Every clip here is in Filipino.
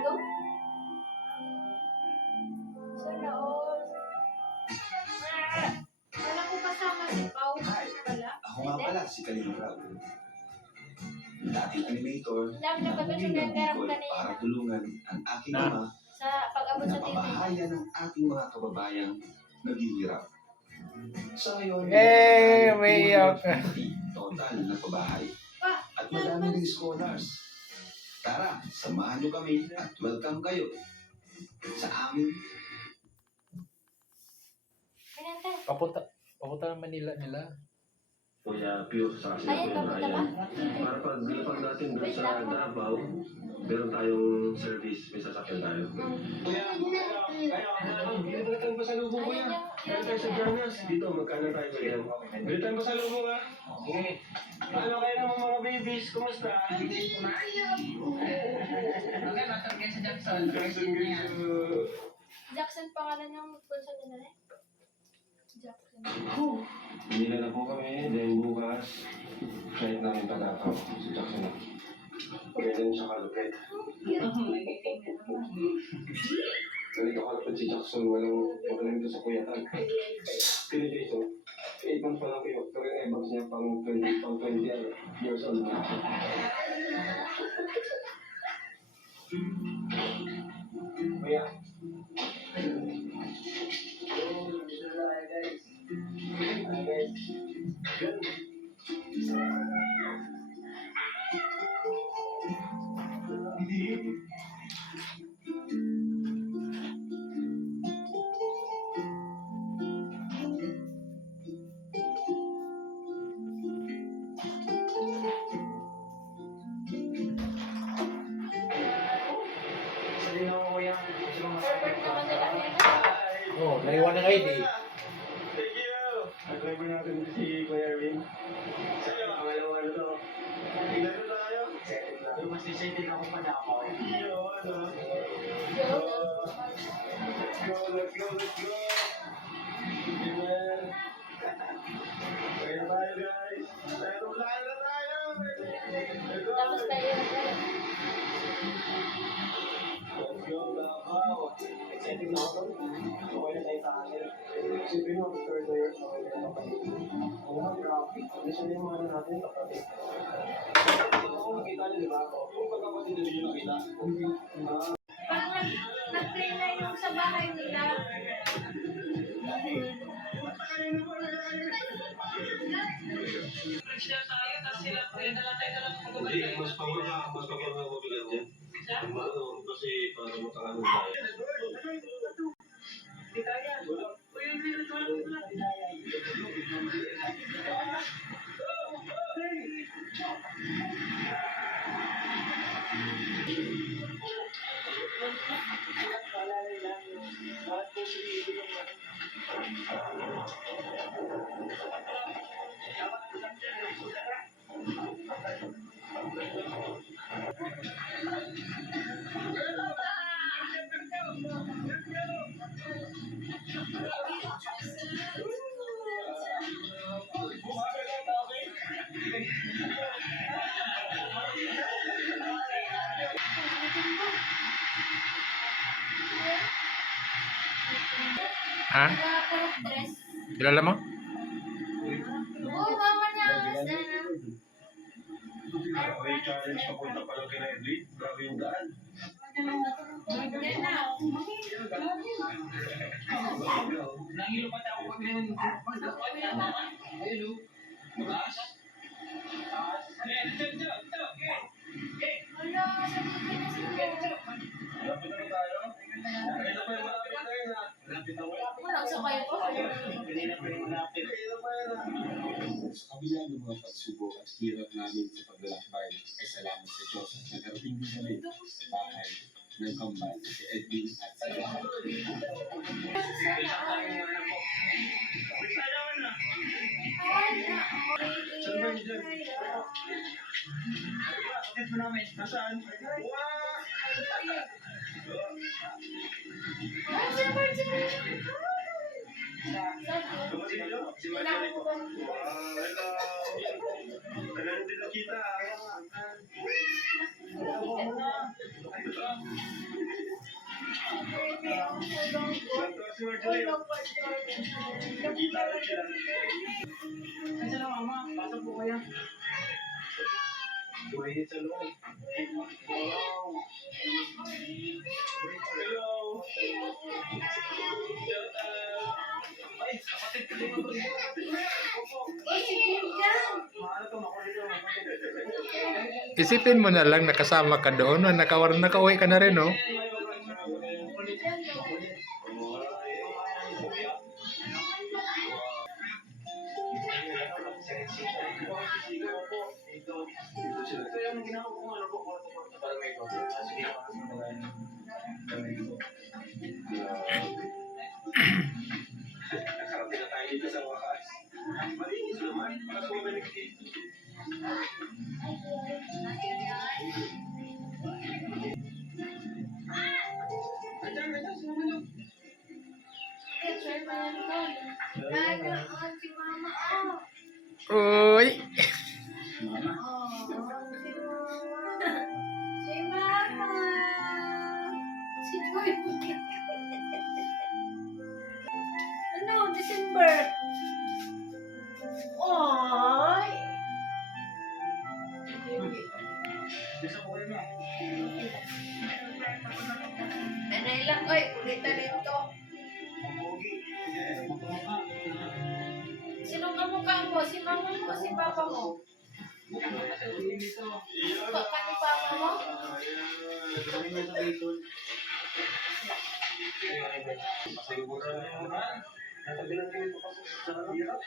Tagalog? Sana all. Wala ko kasama si Pao pala. Ako nga pala, si Kalinga Rab. Dating animator, Dami na pala siya nagbigay ng nagkarap bicol kanina. para tulungan ang aking ama Sa pag-abot na sa TV. pabahayan ng ating mga kababayang naghihirap. Sa ngayon, may total na pabahay. Pa, At madami rin scholars. Tara, samahan nyo kami at welcome kayo sa amin. Kanante. Papunta ng Manila nila. Kuya Pure sa kasi Ayan, Kuya papunta Brian. ba? Para pag natin doon Wait sa lang. Davao, meron tayong service, may sasakyan tayo. Kuya, bilitan pa sa lubong kuya. Meron tayo sa Janas. Dito, magkano tayo kuya? Bilitan pa sa lubong ha. Sige. Ano kayo naman mga babies? Kumusta? Okay, matag kayo sa Jackson. Jackson, Jackson pangalan ng sponsor nila eh. Jackson. Hindi na po kami. Then bukas, flight namin pa Davao. Si Jackson na. Pwede rin siya kalupit. Ganito kalupit si Jackson. Walang ito sa kuyatan. Pinilis, oh. 8 months pa lang kayo. Pero yung ebags niya pang 20 years old na. Kuya. Hi guys. Perfect naman nila ngayon. Oh, naiwan ng ID. Thank you! Nag-driver natin si Kuya Erwin. Sa'yo, pangalawa na to. Tignan na tayo. Setting na. Yung mas setting ako pa na ako. Yun, ano? Let's go, let's go, let's go! Amen! Kaya tayo guys! Aeroplano na tayo! Let's go! Tapos tayo. Let's go, Davao! Setting na ako. Okay na tayo sa akin. Isipin mo, third years, okay na yung kapatid. Oo nga, grabe. Gusto niyo yung mga natin, kapatid. Oo, nakita niyo, di ba? Kung pagkapatid na niyo nakita. Pag nag-play na yung sa bahay nila. Hindi, mas pagkakapatid ako bigat dyan. Kasi para makakalong tayo. Ha? Nagpapalok dress. Kilala mo? Oo, mama na. May challenge papunta pa lang kina Edwin. Grabe yung daan. Nangilo pa tayo pag ganun. Ayun, taas. Taas. Wala, sabihin na sila. Lapit na tayo. Kanina pa yung malapit tayo na. Lapit na wala. Wala, sa kayo po. Kanina pa yung malapit. Kanina pa yun na. Sa kabila ng mga pagsubok at hirap namin sa paglalakbay, ay salamat sa Diyos at nagarating din kami sa bahay ng kambal si Edwin at si Lahat. Saan ba yun dyan? Bakit mo namin? Nasaan? Wow! Tumasin nyo? Si Marjorie. Wow, hello! Tagal din nakita. Baby, ang ulang ko. Ulang ko, Jordan. Nakita ko sila. Kasi lang, mama, pasok po kayo. Wait sa loob. Wow. Hello. Ay, kapatid ko din ako. Oh, sige yan. Maano to, makulit to. Isipin mo na lang nakasama ka doon, nakauwi ka na rin, no? So yung ginawa ko kung ano po, kwarto-kwarto para may ito. Sige, nakarating na tayo dito sa wakas. Malinis naman, para sa mga nagtito. Andiyan, sumama nyo. Eh, sir, mayan ko. Dadaan si mama. Uy! Oh, si mama. Si mama. Si Joy. Ano, December? Oy! Bisa ko rin na. Nanay lang, oy, ulitan nito. Sino kamukha mo? Si mama mo, si papa mo? Kamukha ni papa mo? Natabilan ko yung papasok sa hirap.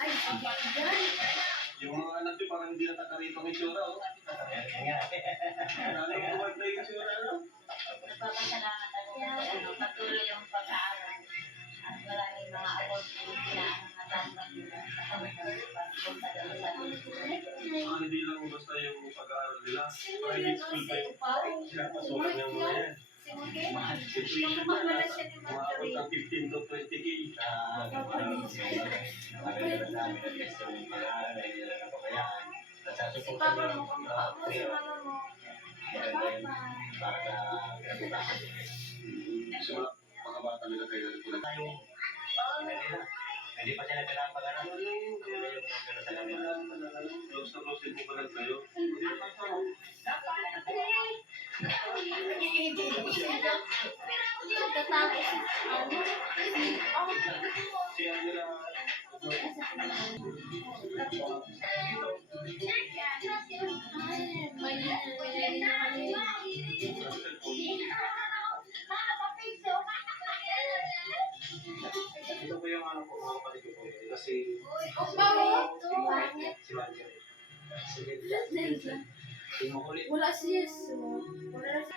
Ay, sige yan. Yung mga anak nyo parang hindi natakarito ng itsura, oh. Ano yung buwan na yung itsura, no? Nagpapasalamat ako sa patuloy yung pag-aaral at maraming mga award na natanggap nila sa pagpunta doon sa Hindi lang basta yung pag-aaral nila. Sino Private yan? school Si pa yun. Pao? Pinapasukan ng mga yan. Si Miguel? Kamukha na siya ni Marjorie. Umabot ng 15 to 20K. Si papa mo, kamukha mo, si mama mo. Papa. Kasi mga bata nila kayo nagpunan. Hindi pa sila pinapagano. Close na close din po pa lang kayo. Nagtatapos si ano? Si Angela, Ito po yung ano po, mga kapatid ko po. Kasi Ang bawit to. si Marjorie. Sige, hindi mo kulit. Wala si Yesu. Wala si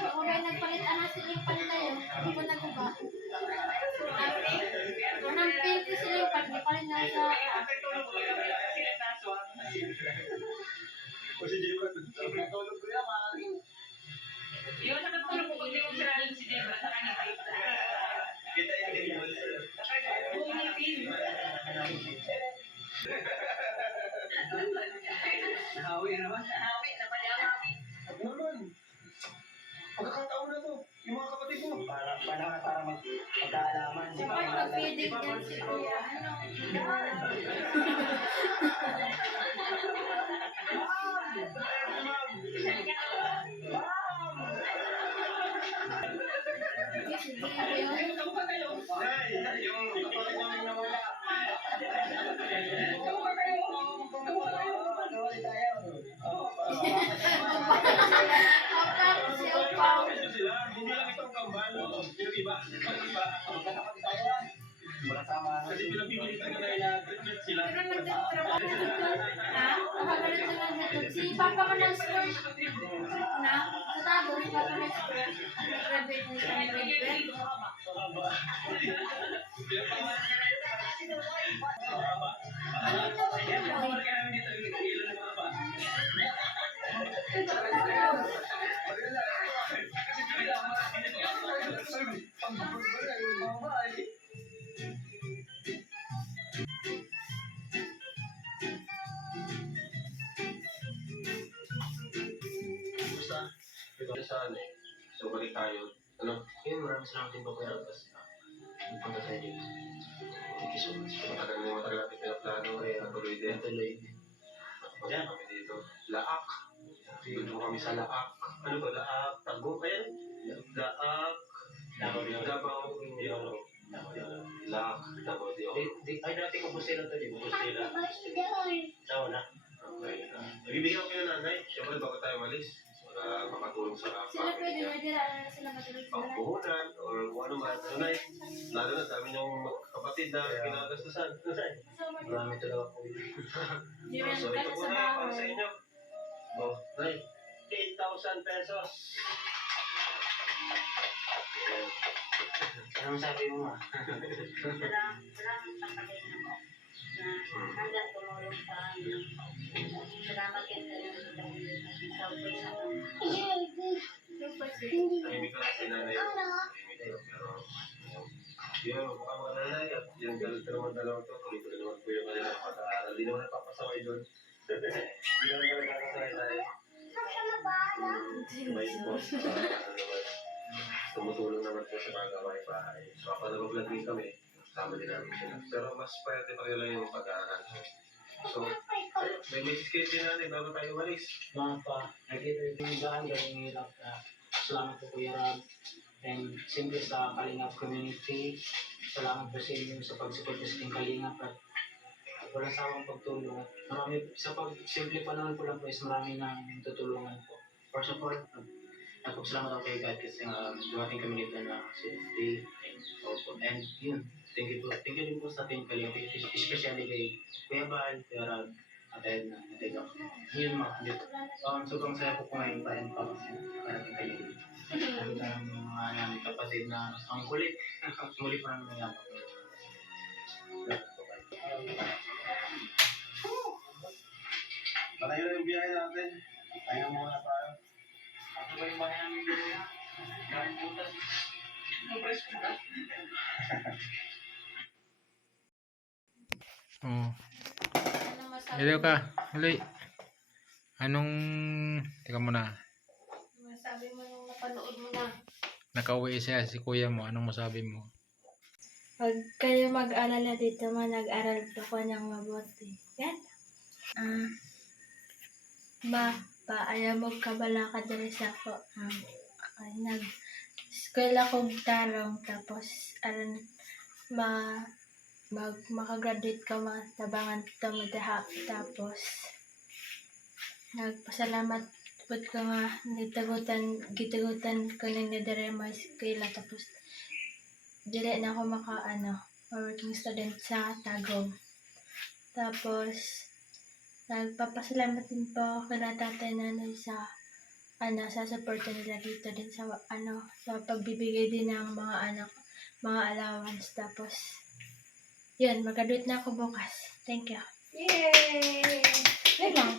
Ako rin nagpalit anak sila yung palit tayo. Ako po nagkuba. Unang pink sila yung palit. Palit na sa... o si J-Brad, tulog ko yan, maaari. Yung sa katulog ko, pag di ko sinalin si Debra, sa kanya tayo. Kita yung table. Nahawi naman. Nahawi, napalyawi. Naman. Pagkakataon na to. Yung mga kapatid mo. Para magkaalaman. Si Mark magpidig yan si Kuya. Ano? Yes, si Gio. Kamukha kayo. Ay, yung kapatid namin nawala. Kamukha kayo. Kamukha kayo. Opa, si Opa. Ito sila, hindi lang itong kambal. Yung iba. Yung iba. Wala sama. Kasi pinapipilitan nila na treatment sila. Pero nagtatrabaho na dito. Ha? Nakagalit na lang dito. Si Papa ka ng store. Na? Sa tago, si Papa ng store. Grabe mo sa grade 12. Basta, ito sa ano eh. So, balik tayo. Ano? Yun, maraming salamat din po kuya. Tapos, nagpunta tayo dito. Thank you so much. Matagal natin pinaplano. Kaya natuloy din. Natuloy din. Yan. Kami dito. Laak. Dito kami sa Laak. Ano ba? Laak. Tago. Ayan. Laak. Davao. Yun. Laak. Davao. Ay, dati ko po sila ito. Di ko po sila. Sao na? Okay. Bibigyan ko kayo ng nanay. Siyempre, bago tayo malis. Para makatulong sa Sila pwede family na niya. dira na sila matulog sa bahay. Pangpuhunan or kung ano man. So, Nay, lalo na dami niyong kapatid na ginagastusan. Marami talaga po. Jiren So, ka ito na po sa na para sa bahay. inyo. Oh, Nay, 8,000 pesos. Ayan. Anong sabi mo ma? Salamat sa kanina mo na hanggang tumulong sa amin. Salamat din sa iyo sa umpay sa Tahimik lang si nanay. Tahimik lang, pero yun, mukha mga nanay at yung dalawang to, tuloy-tuloy naman po yung kanilang pag-aaral. Di naman nagpapasaway doon. Di naman nagpapasaway tayo. May po, tumutulong naman po sa mga gawain bahay. So, kapag nag-vlog din kami, kasama din namin sila. Pero mas pwede pa rin lang yung pag-aaral. So, may message kayo din natin bago tayo umalis. Mga pa, nakikita yung daan gawing hirap na salamat po Kuya Rab. And siyempre sa Kalingap community, salamat po sa inyo sa pag-support sa ating Kalingap at walang sawang pagtulong. Marami, sa pag-simple pa naman po lang po is marami nang tutulungan po. First of all, nagpapasalamat ako kay God kasi dumating kami nito na safety and yun. Thank you din po sa ating Kalingap, especially kay Kuya Bal, Kuya Rab, at Edna, at Edna. Yun mga dito. Sobrang saya po kumain pa and pa kasi karating kayo. Ang mga namin kapatid na ang kulit. Muli pa namin nangyayap. Malayo na yung biyahe natin. Ayaw muna tayo. Ako ba yung bahay namin dito na? Maraming butas. Oh. Ano masabi Hello mo? ka. Huli. Anong... Teka muna. Masabi mo nung napanood mo na. Nakauwi siya si kuya mo. Anong masabi mo? Pag kayo mag-alala dito, nag-aral po ko ng mabuti. Yan. Ayaw mo kabala ka dali sa ako. Nag-eskwela kong tarong, tapos, makagraduate ka matabangan tumudaha. Tapos, nagpasalamat po ko nga, gitagutan ko ng nadare mga eskwela. Tapos, dili na ako working student sa Tagum. Tapos, nagpapasalamat din po ako na tatay nanay sa support nila dito din sa sa pagbibigay din ng mga allowance. Tapos, yun, mag-graduate na ako bukas. Thank you. Yay! Yun lang.